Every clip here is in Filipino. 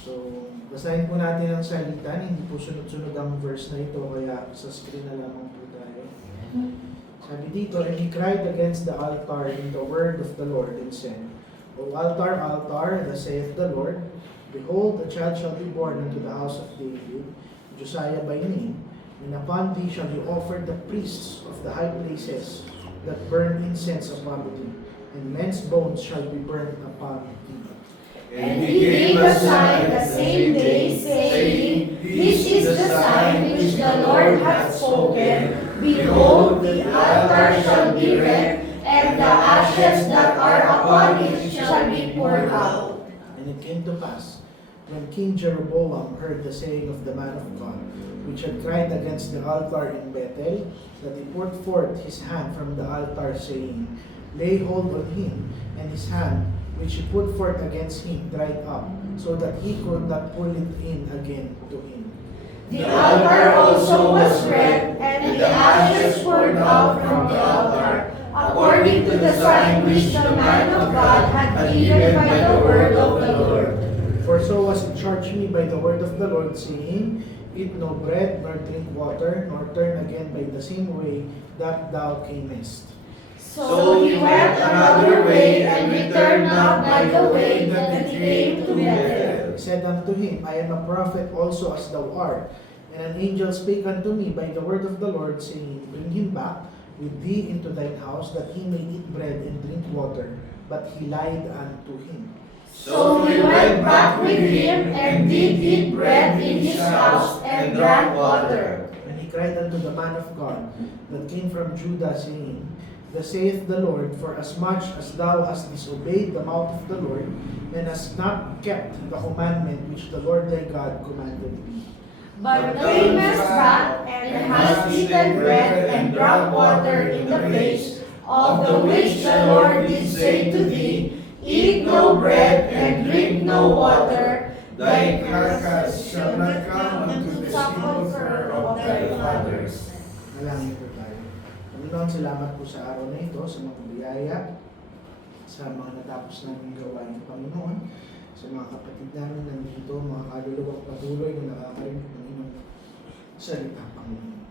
So, basahin po natin ang salita. Hindi po sunod-sunod ang verse na ito, kaya sa screen na lamang po tayo. Sabi dito, "And he cried against the altar in the word of the Lord, and said, O altar, altar, thus saith the Lord, Behold, a child shall be born unto the house of David, Josiah by name, and upon thee shall be offered the priests of the high places that burn incense upon thee, and men's bones shall be burned upon thee." And he gave a sign the same day, saying, This is the sign which the Lord hath spoken. Behold, the altar shall be rent, and the ashes that are upon it shall be poured out. And it came to pass, when King Jeroboam heard the saying of the man of God, which had cried against the altar in Bethel, that he put forth his hand from the altar, saying, Lay hold on him, and his hand, which he put forth against him, dried up, so that he could not pull it in again to him. The altar also was rent, and the ashes poured out from the altar, according to the sign which the man of God had given by the word of the Lord. For so was it charged me by the word of the Lord, saying, Eat no bread, nor drink water, nor turn again by the same way that thou camest. So he went another way, and returned not by the way that he came to Bethel. Said unto him, I am a prophet also as thou art. And an angel spake unto me by the word of the Lord, saying, Bring him back with thee into thine house, that he may eat bread and drink water. But he lied unto him. So he went back with him, and did eat bread in his house, and drank water. And he cried unto the man of God that came from Judah, saying, Thus saith the Lord, For as much as thou hast disobeyed the mouth of the Lord, and hast not kept the commandment which the Lord thy God commanded thee. But camest back, and hast eaten bread and drunk water in the place of the which the Lord did say to thee, Eat no bread and drink no water, thy carcass shall not come unto the sepulchre of thy fathers. Nalangin po tayo. Panginoon, salamat po sa araw na ito, sa mga biyaya, sa mga natapos namin gawain, Panginoon, sa mga kapatid namin nandito, mga kaluluwang patuloy na nakakarinig ng inyong salita, Panginoon.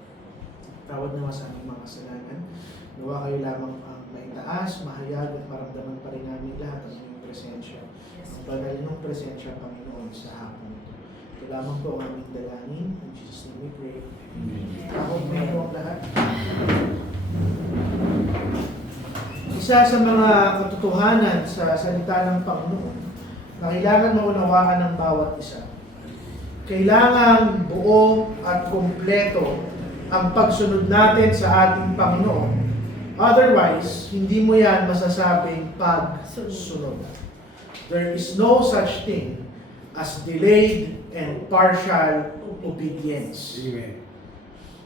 Tawad naman sa aming mga kasalanan. Nawa kayo lamang ang maitaas, mahayag at maramdaman pa rin namin lahat ang inyong presensya. Ang banal ng presensya, Panginoon, sa hapon ito. Ito lamang po ang aming dalangin. In Jesus' name we pray. Ako po ang lahat. Isa sa mga katotohanan sa salita ng Panginoon na kailangan maunawaan ng bawat isa. Kailangan buo at kumpleto ang pagsunod natin sa ating Panginoon. Otherwise, hindi mo yan masasabing pagsunod. There is no such thing as delayed and partial obedience. Amen.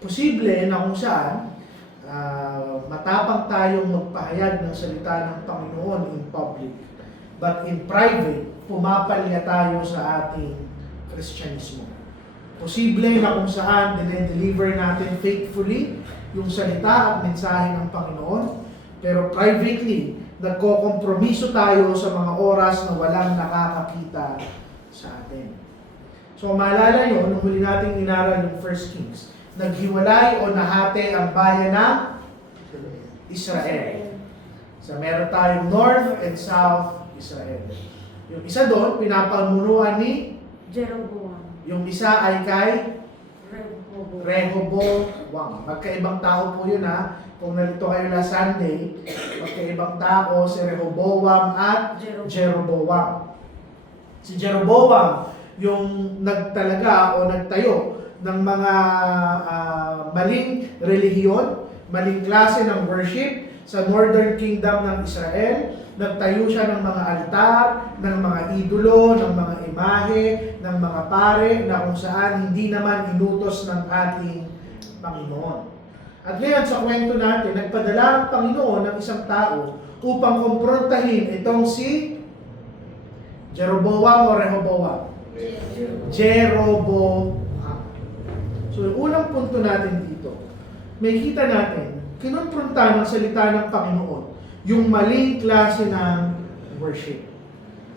Posible na kung saan matapang tayong magpahayag ng salita ng Panginoon in public, but in private, pumapalya tayo sa ating Kristyanismo. Posible na kung saan dinedeliver natin faithfully yung salita at mensahe ng Panginoon, pero privately, nagkokompromiso tayo sa mga oras na walang nakakakita sa atin. So maalala nyo, nung huli nating inaral yung 1 Kings, naghiwalay o nahati ang bayan ng Israel. So meron tayong North and South Israel. Yung isa doon, pinapamunuan ni Jeroboam. yung isa ay kay Rehoboam. Magkaibang tao po yun ha. Kung nalito kayo last Sunday, magkaibang tao si Rehoboam at Jeroboam. Si Jeroboam, yung nagtalaga o nagtayo ng mga maling relihiyon, maling klase ng worship sa Northern Kingdom ng Israel. Nagtayo siya ng mga altar, ng mga idolo, ng mga imahe, ng mga pare na kung saan hindi naman inutos ng ating Panginoon. At ngayon sa kwento natin, nagpadala ang Panginoon ng isang tao upang kumprontahin itong si Jeroboam o Rehoboam. Jeroboam. So yung unang punto natin dito, may kita natin, kinumpronta ng salita ng Panginoon yung maling klase ng worship.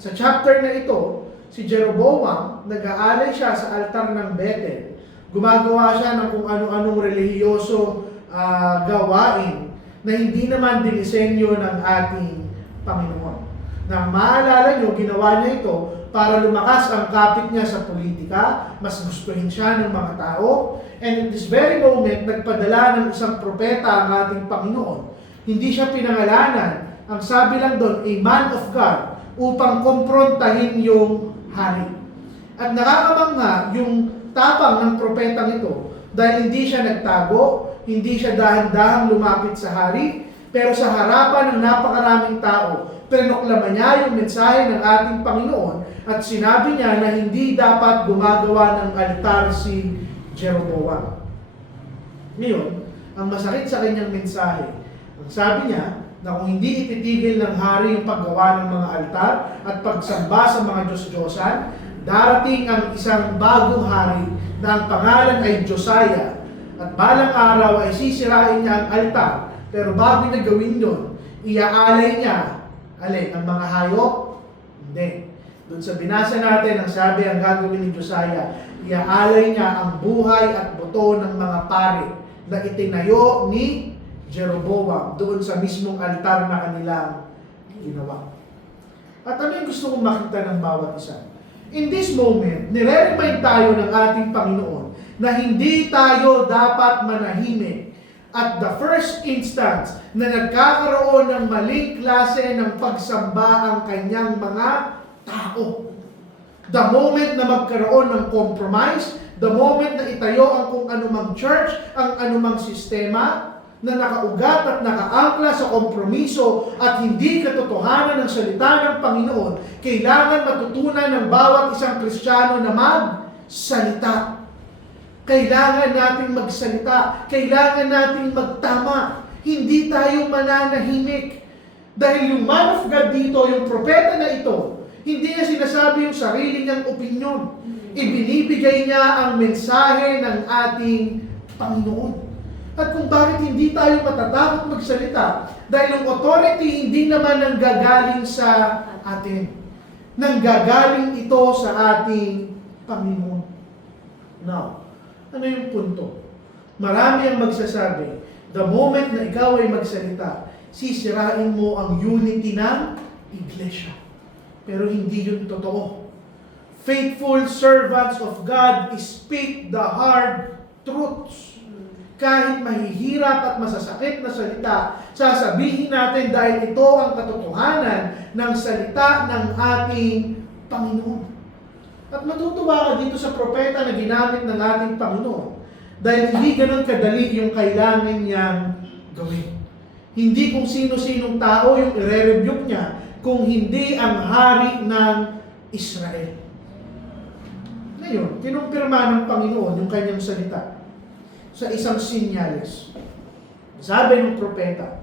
Sa chapter na ito, si Jeroboam, nag-aalay siya sa altar ng Bethel. Gumagawa siya ng kung ano-anong relihiyosong gawain na hindi naman dinisenyo ng ating Panginoon. Na maalala nyo, ginawa niya ito para lumakas ang kapit niya sa politika, mas gustuhin siya ng mga tao, and in this very moment, nagpadala ng isang propeta ang ating Panginoon. Hindi siya pinangalanan, ang sabi lang doon, a man of God, upang komprontahin yung hari. At nakakamangha yung tapang ng propetang ito, dahil hindi siya nagtago, hindi siya dahan-dahang lumapit sa hari, pero sa harapan ng napakaraming tao, prinoklama niya yung mensahe ng ating Panginoon at sinabi niya na hindi dapat gumagawa ng altar si Jeroboam. Ngayon, ang masakit sa kanyang mensahe, ang sabi niya na kung hindi ititigil ng hari yung paggawa ng mga altar at pagsamba sa mga Diyos-Diyosan, darating ang isang bagong hari na ang pangalan ay Josiah at balang araw ay sisirain niya ang altar. Pero bago niya gawin yun, iaalay niya, ang mga hayop? Hindi. Doon sa binasa natin, ang sabi ang gagawin ni Josiah, iaalay niya ang buhay at buto ng mga pare na itinayo ni Jeroboam doon sa mismong altar na kanilang ginawa. At ano yung gusto kong makita ng bawat isa? In this moment, nire-remind tayo ng ating Panginoon na hindi tayo dapat manahimik at the first instance na nagkakaroon ng maling klase ng pagsamba ang kanyang mga tao. The moment na magkaroon ng compromise, the moment na itayo ang kung anumang church, ang anumang sistema, na nakaugat at nakaangkla sa kompromiso at hindi katotohanan ng salita ng Panginoon, kailangan matutunan ng bawat isang Kristiyano na magsalita. Kailangan nating magsalita. Kailangan nating magtama. Hindi tayo mananahimik. Dahil yung man of God dito, yung propeta na ito, hindi niya sinasabi yung sarili niyang opinyon. Ibinibigay niya ang mensahe ng ating Panginoon. At kung bakit hindi tayo matatakot magsalita, dahil ang authority hindi naman nanggagaling sa atin. Nanggagaling ito sa ating Panginoon. Now, ano yung punto? Marami ang magsasabi, the moment na ikaw ay magsalita, sisirain mo ang unity ng iglesia. Pero hindi yun totoo. Faithful servants of God speak the hard truths. Kahit mahihirap at masasakit na salita, sasabihin natin dahil ito ang katotohanan ng salita ng ating Panginoon. At matutuwa ka dito sa propeta na ginamit ng ating Panginoon dahil hindi ganun kadali yung kailangan niyang gawin. Hindi kung sino-sinong tao yung ire-rebuke niya, kung hindi ang hari ng Israel. Ngayon, kinumpirma ng Panginoon yung kanyang salita sa isang sinyales. Sabi ng propeta,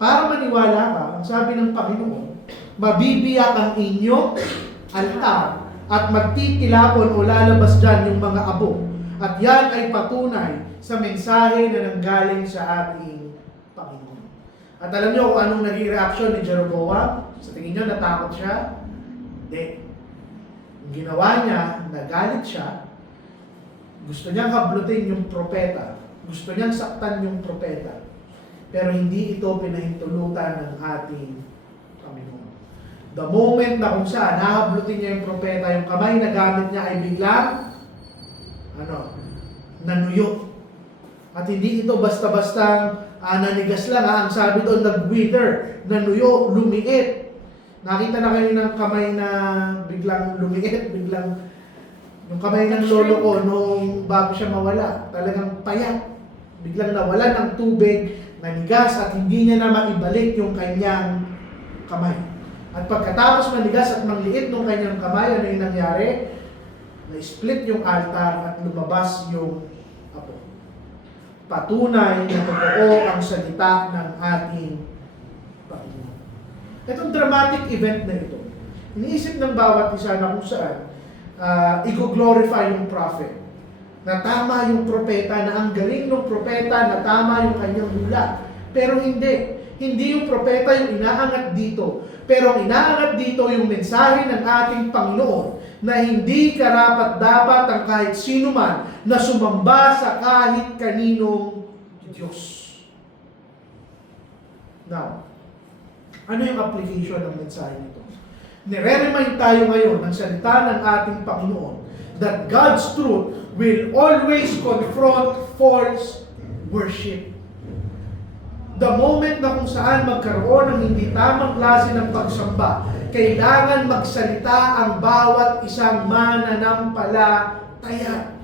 para maniwala ka, ang sabi ng Panginoon, mabibiyak ang inyong altar at magtitilapon o lalabas dyan yung mga abo. At yan ay patunay sa mensahe na nanggaling sa ating Panginoon. At alam niyo kung anong naging reaksyon ni Jeroboam? Sa tingin niyo, natakot siya? Hindi. Ang ginawa niya, nagalit siya. Gusto niyang hablutin yung propeta. Gusto niyang saktan yung propeta. Pero hindi ito pinahintulutan ng ating Panginoon. The moment na kung saan nahablutin niya yung propeta, yung kamay na gamit niya ay biglang nanuyo. At hindi ito basta-bastang nanigas lang. Ang sabi doon, nag-wither, nanuyo, lumiit. Nakita na kayo ng kamay na biglang lumiit, biglang yung kamay ng lolo ko nung bago siya mawala, talagang payat. Biglang nawalan ng tubig, nanigas at hindi niya na maibalik yung kanyang kamay. At pagkatapos manigas at mangliit ng kanyang kamay, ano yung nangyari? Na-split yung altar at lumabas yung apo. Patunay na totoo ang salita ng ating Panginoon. Itong dramatic event na ito, iniisip ng bawat isa na kung saan i-glorify yung prophet. Na tama yung propeta, na ang galing ng propeta, na tama yung kanyang hula. Pero hindi. Hindi yung propeta yung inaangat dito. Pero ang inaangat dito yung mensahe ng ating Panginoon na hindi karapat-dapat ang kahit sino man na sumamba sa kahit kaninong Diyos. Now, ano yung application ng mensahe nito? Nire-remind tayo ngayon ng salita ng ating Panginoon that God's truth will always confront false worship. The moment na kung saan magkaroon ng hindi tamang klase ng pagsamba, kailangan magsalita ang bawat isang mananampalataya.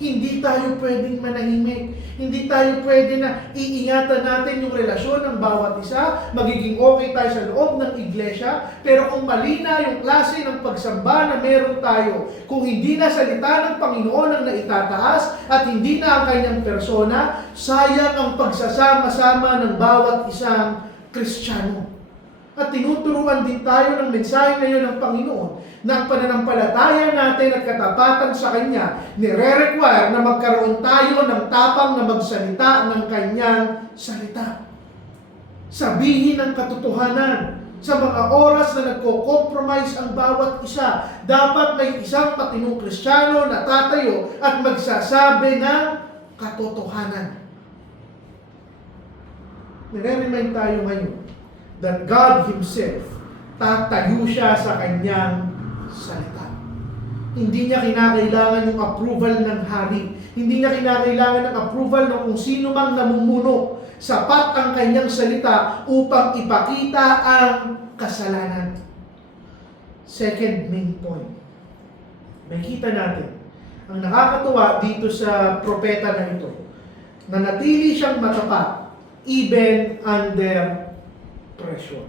Hindi tayo pwedeng manahimik. Hindi tayo pwede na iingatan natin yung relasyon ng bawat isa. Magiging okay tayo sa loob ng iglesia. Pero kung mali na yung klase ng pagsamba na meron tayo, kung hindi na salita ng Panginoon ang naitataas at hindi na ang kanyang persona, sayang ang pagsasama-sama ng bawat isang Kristiyano. At tinuturuan din tayo ng mensahe ngayon ng Panginoon na ang pananampalataya natin at katapatan sa Kanya nire-require na magkaroon tayo ng tapang na magsalita ng Kanyang salita. Sabihin ang katotohanan. Sa mga oras na nagko-compromise ang bawat isa, dapat may isang matinong Kristiyano na tatayo at magsasabi ng katotohanan. Nire-remind tayo ngayon that God Himself, tatayo siya sa Kanyang salita. Hindi niya kinakailangan yung approval ng hari. Hindi niya kinakailangan ng approval ng kung sino mang namumuno. Sapat ang Kanyang salita upang ipakita ang kasalanan. Second main point. Makita natin, ang nakakatuwa dito sa propeta na ito, na natili siyang matapat even under pressure.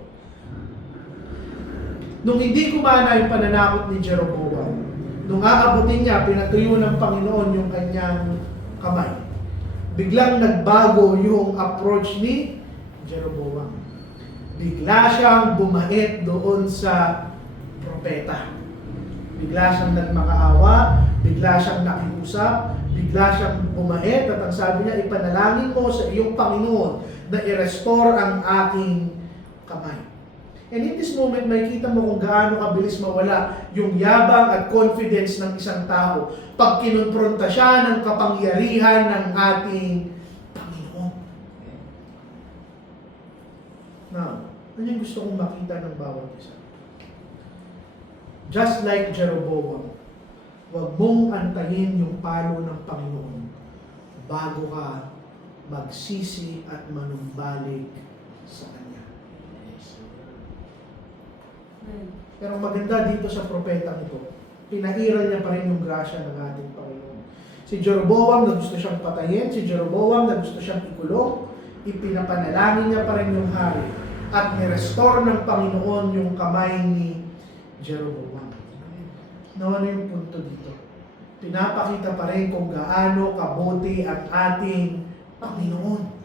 Nung hindi kumana yung pananakot ni Jeroboam, nung aabutin niya, pinatuyo ng Panginoon yung kanyang kamay. Biglang nagbago yung approach ni Jeroboam. Bigla siyang bumait doon sa propeta. Bigla siyang nagmakaawa, bigla siyang nakiusap, bigla siyang bumait, at ang sabi niya, ipanalangin mo sa iyong Panginoon na i-restore ang aking kamay. And in this moment, makikita mo kung gaano kabilis mawala yung yabang at confidence ng isang tao pag kinonfronta siya ng kapangyarihan ng ating Panginoon. Now, ano yung gusto kong makita ng bawat isa? Just like Jeroboam, huwag mong antayin yung palo ng Panginoon bago ka magsisi at manumbalik sa Kanya. Pero maganda dito sa propetang ito, pinahiral niya pa rin yung grasya ng ating Panginoon. Si Jeroboam na gusto siyang patayin, si Jeroboam na gusto siyang ikulong, ipinapanalangin niya pa rin yung hari at nirestore ng Panginoon yung kamay ni Jeroboam. Ano yung punto dito? Pinapakita pa rin kung gaano kabuti ang ating Panginoon.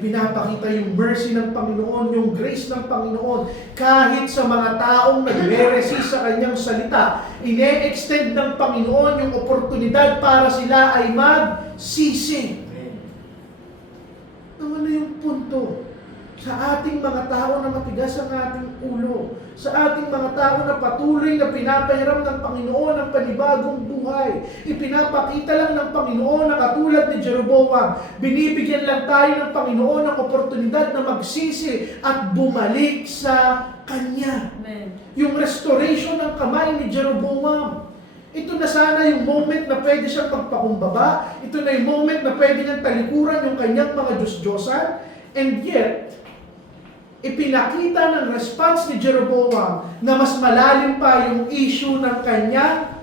Pinapakita yung mercy ng Panginoon, yung grace ng Panginoon. Kahit sa mga taong nagre-resist sa Kanyang salita, ine-extend ng Panginoon yung oportunidad para sila ay magsisi. Ano yung punto? Sa ating mga tao na matigas ang ating ulo, sa ating mga tao na patuloy na pinapahiram ng Panginoon ang panibagong buhay, ipinapakita lang ng Panginoon na katulad ni Jeroboam, binibigyan lang tayo ng Panginoon ng oportunidad na magsisi at bumalik sa Kanya. Amen. Yung restoration ng kamay ni Jeroboam. Ito na sana yung moment na pwede siyang magpakumbaba. Ito na yung moment na pwede niyang talikuran yung kanyang mga Diyos-Diyosan. And yet, ipinakita ng response ni Jeroboam na mas malalim pa yung issue ng kanyang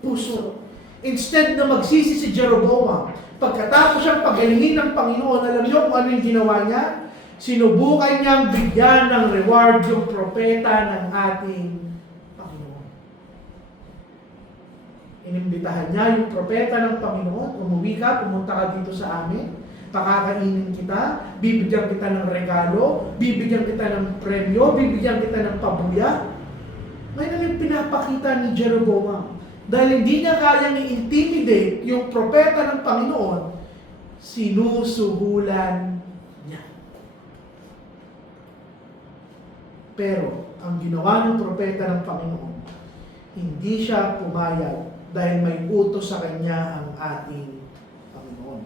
puso. Instead na magsisi si Jeroboam, pagkatapos siyang pagalingin ng Panginoon, alam niyo kung ano yung ginawa niya? Sinubukan niyang bigyan ng reward yung propeta ng ating Panginoon. Inimbitahan niya yung propeta ng Panginoon, umuwi ka, pumunta ka dito sa amin, pakakainin kita, bibigyan kita ng regalo, bibigyan kita ng premyo, bibigyan kita ng pabuya. May nalang pinapakita ni Jeroboam. Dahil hindi niya kayang i-intimidate yung propeta ng Panginoon, sinusuhulan niya. Pero, ang ginawa ng propeta ng Panginoon, hindi siya pumayag dahil may utos sa kanya ang ating Panginoon.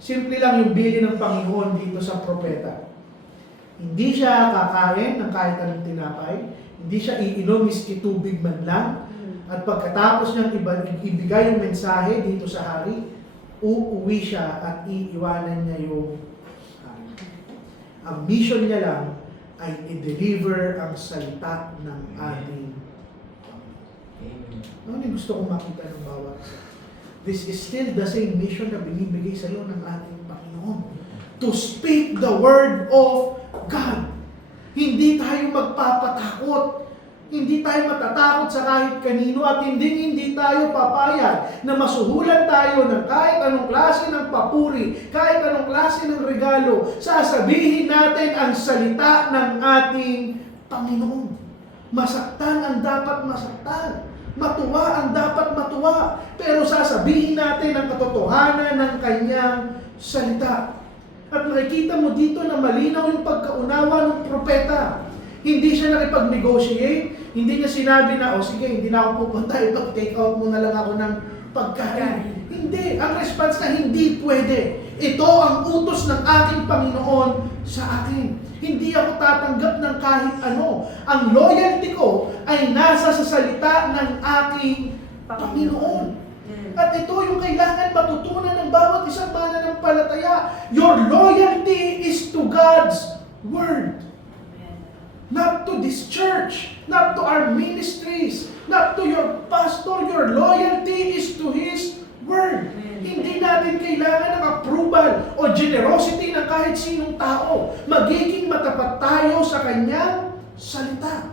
Simple lang yung bilin ng Panginoon dito sa propeta. Hindi siya kakain ng kahit anong tinapay, hindi siya iinom miski tubig man lang, at pagkatapos niyang ibigay yung mensahe dito sa hari, uuwi siya at iiwanan niya yung hari. Ang mission niya lang ay i-deliver ang salita ng ating Panginoon. Ano yung gusto kong makita ng bawat isa? This is still the same mission na binibigay sa iyo ng ating Panginoon. To speak the word of God. Hindi tayo magpapatakot. Hindi tayo matatakot sa kahit kanino at hindi tayo papayag na masuhulan tayo ng kahit anong klase ng papuri, kahit anong klase ng regalo. Sasabihin natin ang salita ng ating Panginoon. Masaktan ang dapat masaktan. Matuwa ang dapat matuwa. Pero sasabihin natin ang katotohanan ng kanyang salita. At makikita mo dito na malinaw yung pagkaunawa ng propeta. Hindi siya nakipag-negotiate. Hindi niya sinabi na, sige, hindi na ako pupunta, take out mo na lang ako ng pagkain. Hindi. Ang response na hindi pwede. Ito ang utos ng aking Panginoon sa akin. Hindi ako tatanggap ng kahit ano. Ang loyalty ko ay nasa sa salita ng aking Panginoon. At ito yung kailangan matutunan ng bawat isang mananampalataya. Your loyalty is to God's Word. Not to this church, not to our ministries, not to your pastor. Your loyalty is to His Word. Hindi natin kailangan ng approval o generosity ng kahit sinong tao. Magiging matapat tayo sa Kanyang salita.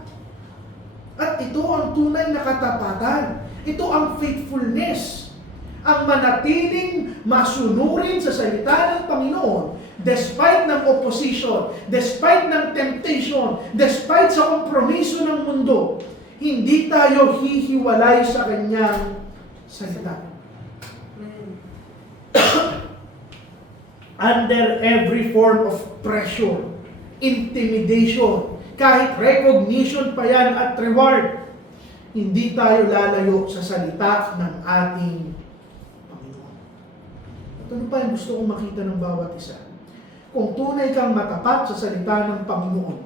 At ito ang tunay na katapatan. Ito ang faithfulness. Ang manatiling masunurin sa salita ng Panginoon despite ng opposition, despite ng temptation, despite sa kompromiso ng mundo, hindi tayo hihiwalay sa kanyang salita. Under every form of pressure, intimidation, kahit recognition pa yan at reward, hindi tayo lalayo sa salita ng ating Panginoon. At ano pa yung gusto kong makita ng bawat isa? Kung tunay kang matapat sa salita ng Panginoon,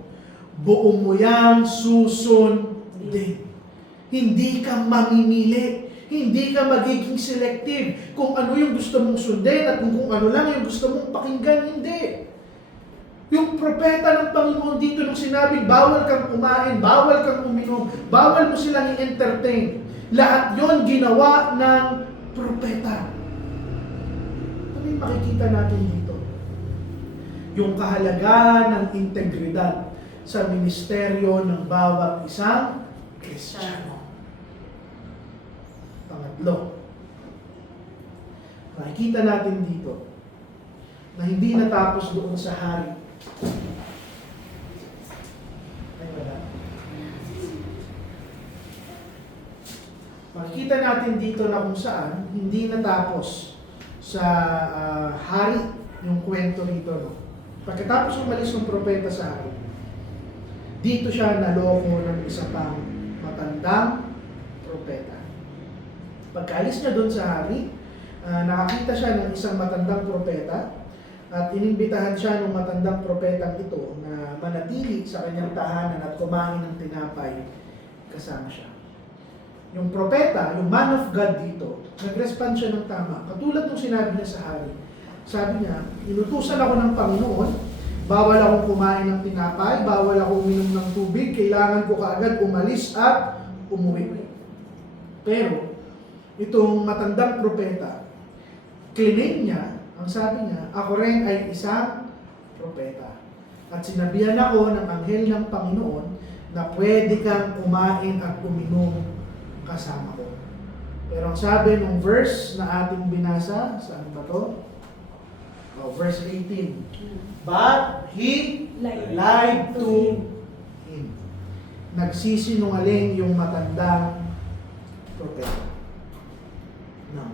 buo mo yang susundin. Hindi ka mamimili. Hindi ka magiging selective. Kung ano yung gusto mong sundin at kung ano lang yung gusto mong pakinggan, hindi. Yung propeta ng Panginoon dito nung sinabi, bawal kang kumain, bawal kang uminom, bawal mo silang i-entertain. Lahat yon ginawa ng propeta. Ano yung makikita natin dito? Yung kahalagahan ng integridad sa ministeryo ng bawat isang Kristiyano. Pangatlo, makikita natin dito na hindi natapos doon sa hari. Ay, wala. Makikita natin dito na kung saan hindi natapos sa hari yung kwento rito. No? Pagkatapos umalis ng propeta sa hari, dito siya naloko ng isa pang matandang propeta. Pagkaalis niya doon sa hari, nakakita siya ng isang matandang propeta at inimbitahan siya ng matandang propetang ito na manatili sa kanyang tahanan at kumain ng tinapay kasama siya. Yung propeta, yung man of God dito, nag-respond siya ng tama. Katulad ng sinabi niya sa hari. Sabi niya, inutusan ako ng Panginoon, bawal akong kumain ng tinapay, bawal akong uminom ng tubig, kailangan ko kaagad umalis at umuwi. Pero, itong matandang propeta, claim niya, ang sabi niya, ako rin ay isang propeta. At sinabihan ako ng anghel ng Panginoon na pwede kang kumain at uminom kasama ko. Pero ang sabi ng verse na ating binasa, saan ba to? Verse 18. But he lied to him. Nagsisinungaling yung matandang propeta. Now,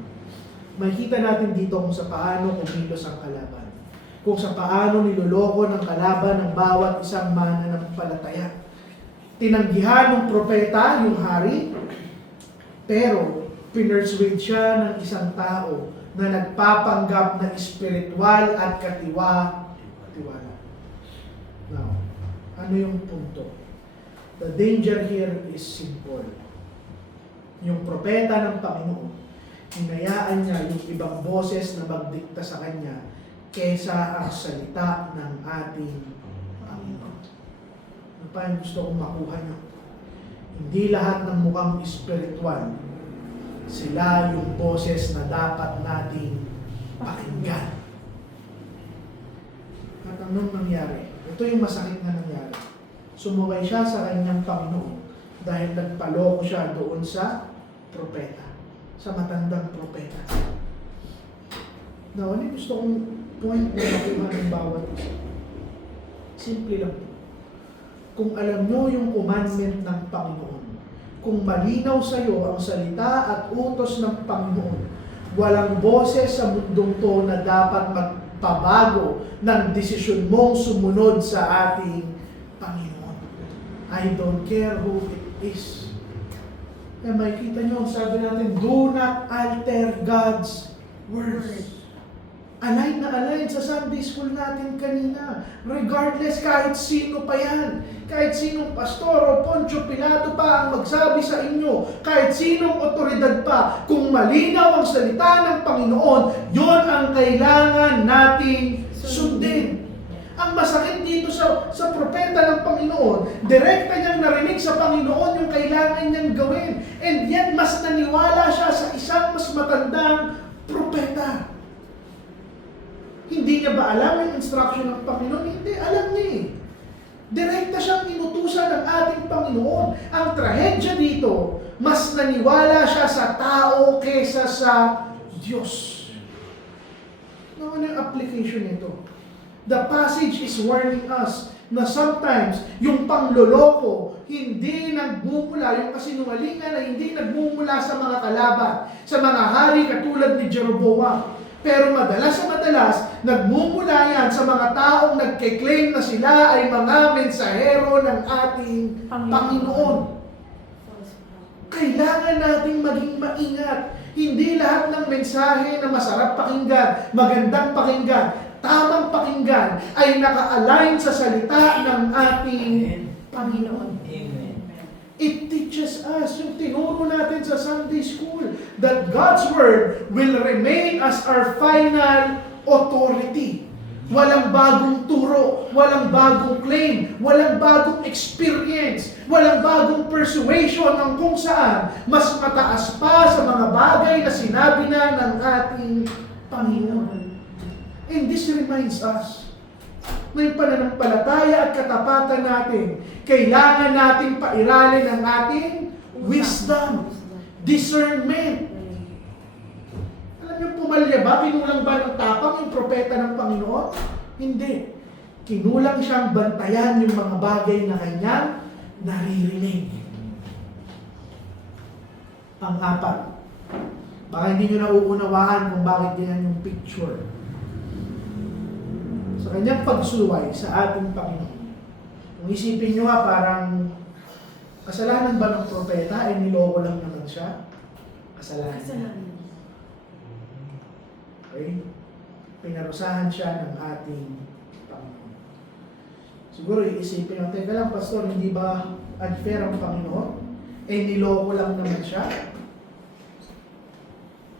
makikita natin dito kung sa paano kumilos ang kalaban. Kung sa paano niloloko ng kalaban ng bawat isang mananampalataya. Tinanggihan ng propeta yung hari, pero pinersuade siya ng isang tao na nagpapanggap na espiritual at katiwala. Now, ano yung punto? The danger here is simple. Yung propeta ng Panginoon, hinayaan niya yung ibang boses na magdikta sa kanya kesa ang salita ng ating Panginoon. Ano pa yung gusto kong makuha niyo? Hindi lahat ng mukhang espiritual, sila yung boses na dapat nating pakinggan. At anong nangyari? Ito yung masakit na nangyari. Sumuway siya sa kanyang Panginoon dahil nagpaloko siya doon sa propeta, sa matandang propeta. Now, ano yung gusto kong point na makuha ng bawat isa? Simple lang po. Kung alam nyo yung commandment ng Panginoon, kung malinaw sa iyo ang salita at utos ng Panginoon, walang boses sa mundong to na dapat magpabago ng desisyon mong sumunod sa ating Panginoon. I don't care who it is. Kaya makikita nyo, sabi natin, do not alter God's words. Align na align sa Sunday school natin kanina. Regardless, kahit sino pa yan. Kahit sinong pastor o Poncio Pilato pa ang magsabi sa inyo. Kahit sinong otoridad pa. Kung malinaw ang salita ng Panginoon, yon ang kailangan nating sundin. Ang masakit dito sa propeta ng Panginoon, direkta niyang narinig sa Panginoon yung kailangan niyang gawin. And yet, mas naniwala siya sa isang mas matandang propeta. Hindi niya ba alam yung instruction ng Panginoon? Hindi, alam niya eh. Direkta siyang inutusan ng ating Panginoon. Ang trahedya dito, mas naniwala siya sa tao kesa sa Diyos. Ano yung application nito? The passage is warning us na sometimes yung pangloloko hindi nagmumula, yung kasinungalingan na hindi nagmumula sa mga kalaban, sa mga hari katulad ni Jeroboam. Pero madalas sa madalas, nagmumula yan sa mga taong nagke-claim na sila ay mga mensahero ng ating Panginoon. Kailangan nating maging maingat. Hindi lahat ng mensahe na masarap pakinggan, magandang pakinggan, tamang pakinggan, ay naka-align sa salita ng ating Panginoon. It teaches us, yung tinuro natin sa Sunday School, that God's Word will remain as our final authority. Walang bagong turo, walang bagong claim, walang bagong experience, walang bagong persuasion ng kung saan mas mataas pa sa mga bagay na sinabi na ng ating Panginoon. And this reminds us na yung pananampalataya at katapatan natin, kailangan nating pairalin ang ating wisdom, discernment. Alam niyo, pumalya ba? Kinulang ba ng tapang yung propeta ng Panginoon? Hindi. Kinulang siyang bantayan yung mga bagay na kanyang naririnig. Pang-apat, baka hindi nyo nauunawaan kung bakit ganyan yung picture. Sa kanyang pagsuway sa ating Panginoon. Kung isipin nyo parang kasalanan ba ng propeta ay niloko lang naman siya? Kasalanan. Okay? Pinarusahan siya ng ating Panginoon. Siguro iisipin natin, teka lang pastor, hindi ba unfair ang Panginoon? Eh niloko lang naman siya?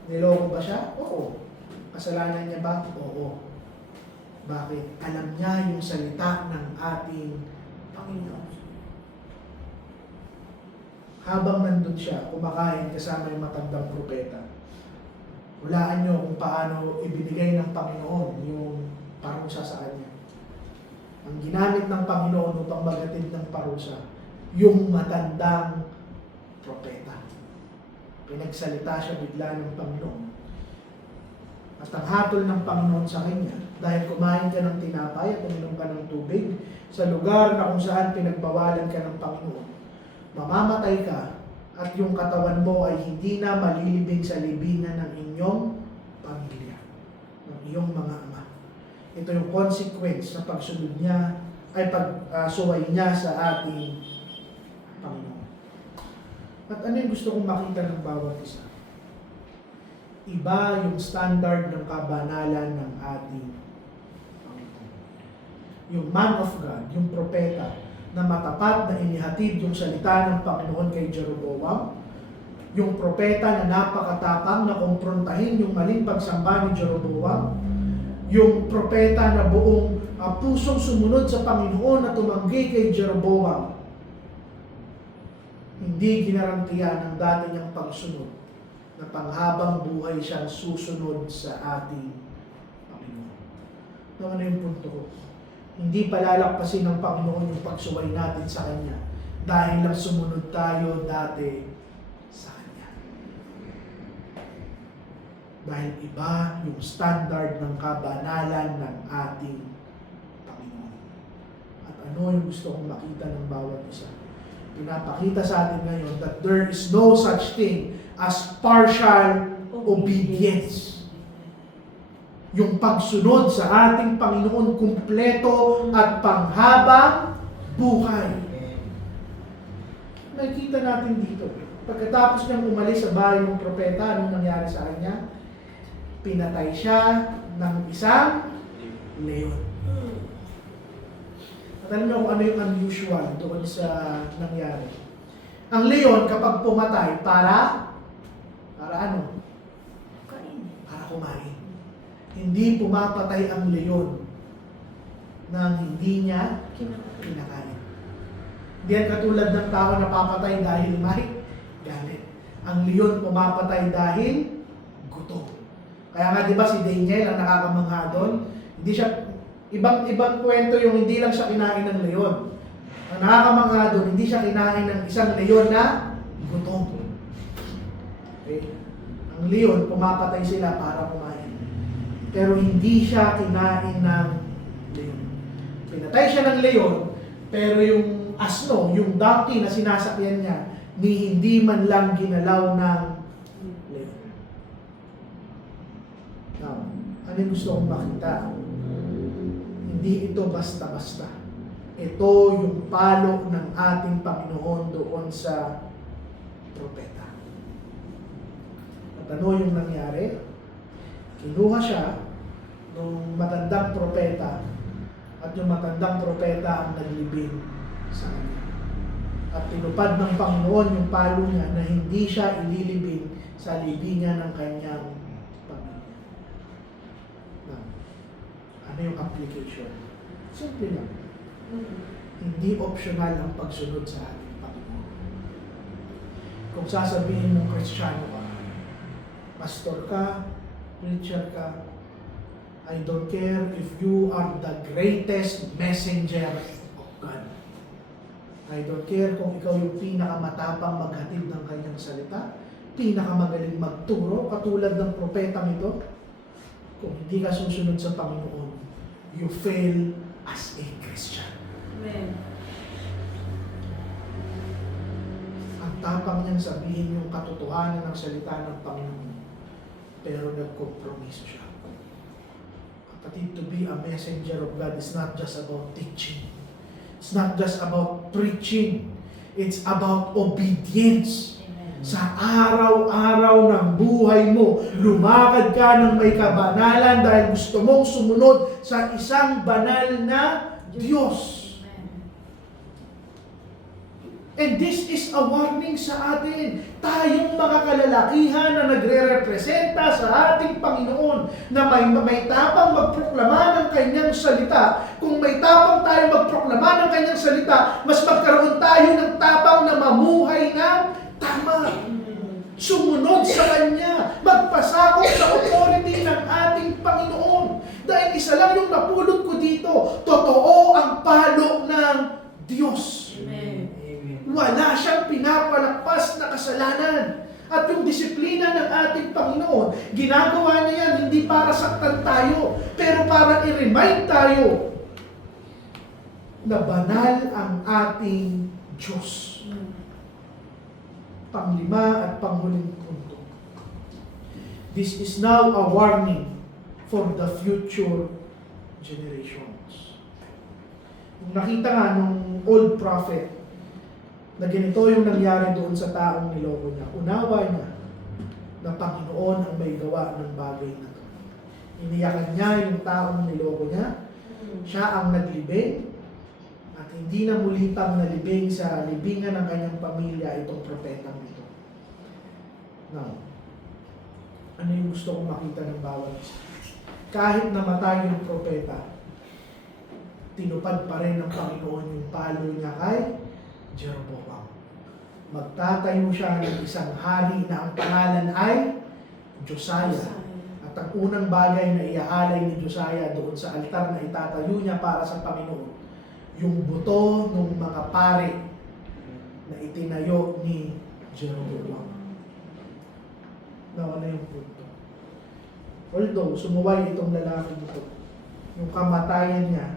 Niloko ba siya? Oo. Kasalanan niya ba? Oo. Bakit? Alam niya yung salita ng ating Panginoon. Habang nandun siya, kumakain kasama yung matandang propeta, hulaan niyo kung paano ibinigay ng Panginoon yung parusa sa kanya. Ang ginamit ng Panginoon upang magatid ng parusa, yung matandang propeta. Pinagsalita siya bigla ng Panginoon. At ang hatol ng Panginoon sa kanya, dahil kumain ka ng tinapay at uminom ka ng tubig, sa lugar na kung saan pinagbawalan ka ng Panginoon, mamamatay ka at yung katawan mo ay hindi na malilibing sa libingan ng inyong pamilya, ng iyong mga ama. Ito yung consequence na pagsunod niya, ay pagsuway niya sa ating Panginoon. At ano yung gusto kong makita ng bawat isa? Iba yung standard ng kabanalan ng ating Panginoon. Yung man of God, yung propeta, na matapat na inihatid yung salita ng Panginoon kay Jeroboam, yung propeta na napakatapang na kumprontahin yung maling pagsamba ni Jeroboam, yung propeta na buong pusong sumunod sa Panginoon na tumanggi kay Jeroboam, hindi ginarantiya ng dati niyang pagsunod na panghabang buhay siyang susunod sa ating Panginoon. Naman na yung punto ko. Hindi palalakpasin ng Panginoon yung pagsuway natin sa Kanya dahil lang sumunod tayo dati sa Kanya. Dahil iba yung standard ng kabanalan ng ating Panginoon. At ano yung gusto kong makita ng bawat isa? Pinapakita sa atin ngayon that there is no such thing as partial obedience. Yung pagsunod sa ating Panginoon kumpleto at panghabang buhay. Nakikita natin dito. Pagkatapos niyang umalis sa bahay ng propeta, anong nangyari sa kanya? Pinatay siya ng isang leon. At alam niyo kung ano yung unusual doon sa nangyari. Ang leon kapag pumatay, para ano? Para kumain. Hindi pumapatay ang leon nang hindi niya kinakain. Hindi yan katulad ng tao na papatay dahil may galit. Ang leon pumapatay dahil gutom. Kaya nga 'di ba si Daniel ang nakakamangha doon, hindi siya ibang kwento yung hindi lang siya kinain ng leon. Ang nakakamangha doon, hindi siya kinain ng isang leon na gutom. Okay? Ang leon pumapatay sila para kumain. Pero hindi siya kinain ng leon. Pinatay siya ng leon, pero yung asno, yung donkey na sinasakyan niya, ni hindi man lang ginalaw ng leon. Now, ano yung gusto kong makita? Hindi ito basta-basta. Ito yung palo ng ating Panginoon doon sa propeta. At ano yung nangyari? Kinuha siya nung matandang propeta at yung matandang propeta ang naglibing sa kanya. At tinupad ng Panginoon yung palo niya na hindi siya ililibing sa libingan ng kanyang pamilya. Now, ano yung application? Simple lang. Hindi optional ang pagsunod sa ating Panginoon. Kung sasabihin mong Kristiyano ka, pastor ka, preacher ka, I don't care if you are the greatest messenger of God. I don't care kung ikaw yung pinakamatapang maghatid ng kanyang salita, pinakamagaling magturo, katulad ng propetang ito. Kung hindi ka susunod sa Panginoon, you fail as a Christian. Amen. Ang tapang niyang sabihin yung katotohanan ng salita ng Panginoon, pero nagkompromiso siya. Kapatid, to be a messenger of God is not just about teaching. It's not just about preaching. It's about obedience. Sa araw-araw ng buhay mo, lumakad ka ng may kabanalan dahil gusto mong sumunod sa isang banal na Diyos. And this is a warning sa atin. Tayong mga kalalakihan na nagre-representa sa ating Panginoon na may tapang magproklama ng kanyang salita. Kung may tapang tayo magproklama ng kanyang salita, mas magkaroon tayo ng tapang na mamuhay ng tama. Sumunod sa Kanya. Magpasakop sa authority ng ating Panginoon. Dahil isa lang yung napulot ko dito. Totoo ang palo ng Diyos. Amen. Wala siyang pinapalakpas na kasalanan. At yung disiplina ng ating Panginoon, ginagawa niya yan hindi para saktan tayo, pero para i-remind tayo na banal ang ating Diyos. Panglima at panghuling punto. This is now a warning for the future generations. Kung nakita nga nung old prophet, na ganito yung nangyari doon sa taong niloko niya. Unawa niya na Panginoon ang may gawa ng bagay na to. Iniyakan niya yung taong niloko niya. Siya ang naglibing at hindi na muli pang nalibing sa libingan ng kanyang pamilya itong propetang ito. Now, ano yung gusto kong makita ng bawat isa? Kahit namatay yung propeta, tinupad pa rin ng Panginoon yung palo niya kay Jeroboam. Magtatayo siya ng isang hari na ang pangalan ay Josiah. At ang unang bagay na iaalay ni Josiah doon sa altar na itatayo niya para sa Panginoon, yung buto ng mga pare na itinayo ni Jeroboam. Nawa na yung punto. Although, sumuway itong lalaking ito, yung kamatayan niya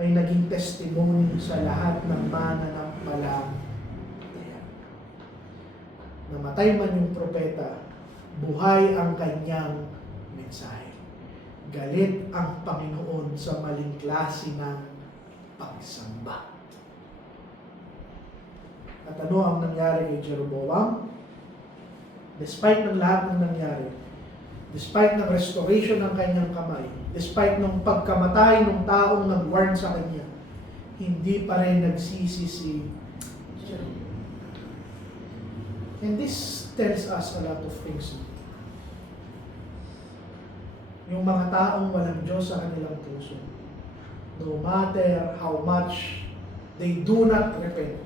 ay naging testimony sa lahat ng mananampalataya. Namatay man yung propeta, buhay ang kanyang mensahe. Galit ang Panginoon sa maling klase ng pagsamba. At ano ang nangyari kay Jeroboam? Despite ng lahat ng nangyari, despite ng restoration ng kanyang kamay, despite ng pagkamatay ng taong nag-warn sa kanya, hindi pa rin nagsisi si Jeroboam. And this tells us a lot of things. Yung mga taong walang Diyos sa kanilang puso, no matter how much they do not repent,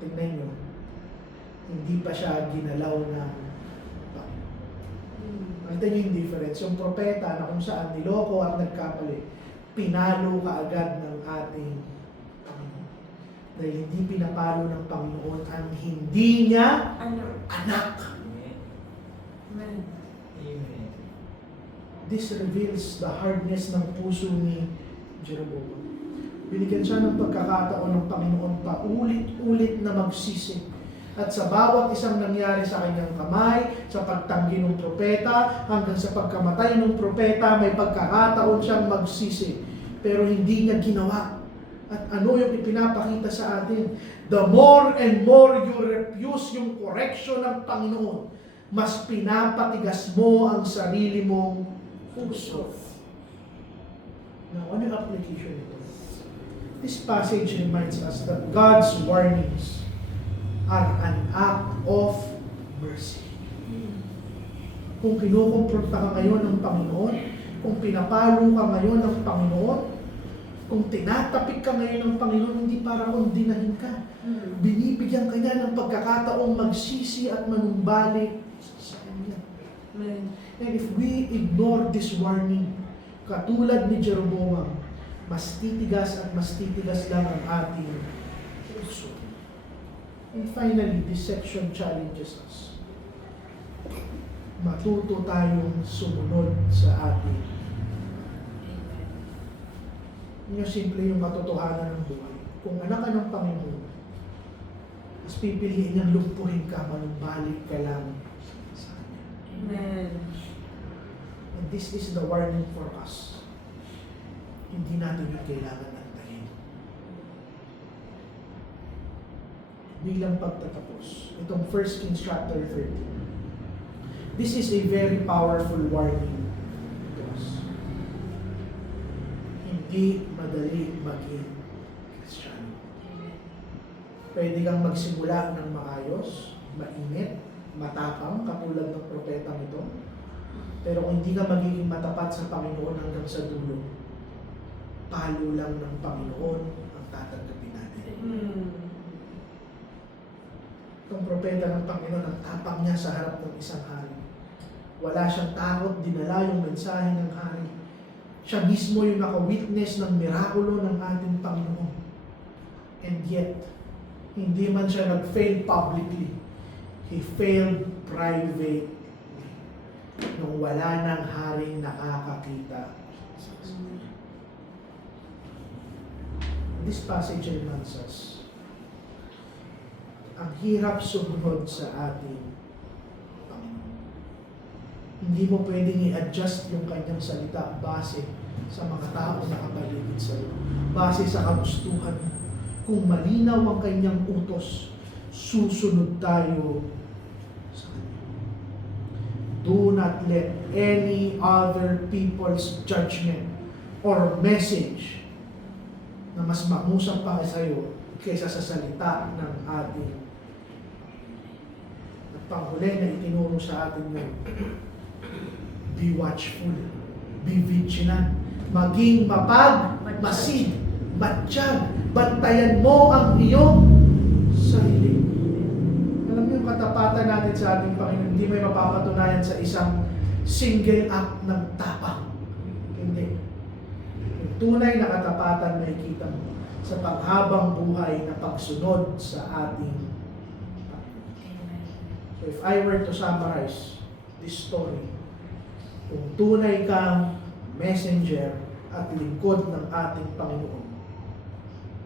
tingnan nyo, hindi pa siya ginalaw ng Panginoon. Nakita nyo yung difference. Yung propeta na kung saan niloko at nagkamali, pinalo kaagad ng ating Panginoon. Dahil hindi pinapalo ng Panginoon ang hindi niya anak. Amen. This reveals the hardness ng puso ni Jeroboam. Binigyan siya ng pagkakataon ng Panginoon paulit-ulit na magsisi. At sa bawat isang nangyari sa kanyang kamay, sa pagtanggi ng propeta, hanggang sa pagkamatay ng propeta, may pagkakataon siyang magsisi. Pero hindi niya ginawa. At ano yung ipinapakita sa atin? The more and more you refuse yung correction ng Panginoon, mas pinapatigas mo ang sarili mong puso. Now, ano yung application ito? This passage reminds us that God's warnings are an act of mercy. Kung kinukumpronta ka ngayon ng Panginoon, kung pinapalo ka ngayon ng Panginoon, kung tinatapik ka ngayon ng Panginoon, hindi para kondinahin ka. Binibigyan ka niya ng pagkakataong magsisi at manumbalik sa Kanya. And if we ignore this warning, katulad ni Jeroboam, mas titigas lang ang ating puso. And finally, this section challenges us. Matuto tayong sumunod sa ating. Yung simple yung matotohanan ng buhay. Kung anak ka ng Panginoon, mas pipiliin niyang lumpuhin ka, manumbalik ka lang sa Kanya. Amen. And this is the warning for us. Hindi natin yung kailangan antayin. Bilang pagtatapos, itong 1 Kings chapter 13. This is a very powerful warning to us. Hindi madali maging Kristiyano. Pwede kang magsimula ng maayos, mainit, matapang, katulad ng propetang ito. Pero kung hindi ka magiging matapat sa Panginoon hanggang sa dulo, palo lang ng Panginoon ang tatanggapin natin. Itong propeta ng Panginoon, ang tapang niya sa harap ng isang hari. Wala siyang takot, dinala yung mensahe ng hari. Siya mismo yung naka-witness ng mirakulo ng ating Panginoon. And yet, hindi man siya nag-fail publicly. He failed privately. Nung wala nang haring nakakakita sa kanya. This passage reminds us, ang hirap sumunod sa ating Panginoon. Hindi mo pwedeng i-adjust yung kanyang salita base sa mga tao na nakapaligid sa iyo. Base sa kagustuhan mo. kung malinaw ang kanyang utos, susunod tayo sa kanya. Do not let any other people's judgment or message na mas mausap pa sa'yo kaysa sa salita ng ating at panghuli na itinuro sa atin ngayon. Be watchful, be vigilant, maging mapagmasid, matiyag, bantayan mo ang iyong sarili. Alam niyo yung katapatan natin sa ating Panginoon, hindi may mapapatunayan sa isang single act ng tapang. Hindi. Yung tunay na katapatan makikita mo sa panghabang buhay na pagsunod sa ating Panginoon. So if I were to summarize this story, kung tunay kang messenger at lingkod ng ating Panginoon,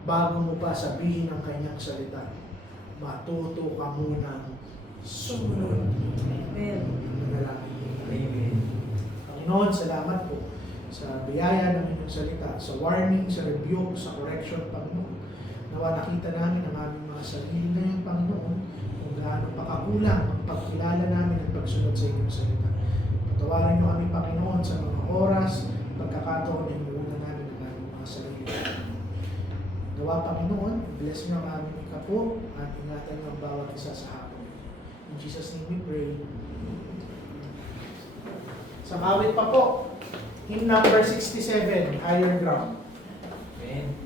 bago mo pa sabihin ang kanyang salita, matuto ka munang sumunod. Amen. Amen. Panginoon, salamat po sa biyaya ng inyong salita, sa warning, sa rebuke, sa correction, Panginoon. Nawa nakita namin ang aming mga sarili ngayong Panginoon, kung gaano pakakulang ang pagkilala namin at pagsunod sa inyong salita. Patawarin niyo kami, Panginoon, sa mga oras, pagkakataon na inuuna namin ang aming mga sarili. Nawa, Panginoon, bless niyo ang aming ikapo at ingatan niyo ang bawat isa sa hapon. In Jesus' name we pray. Sa kawit pa po, hymn number 67, Higher Ground. Amen.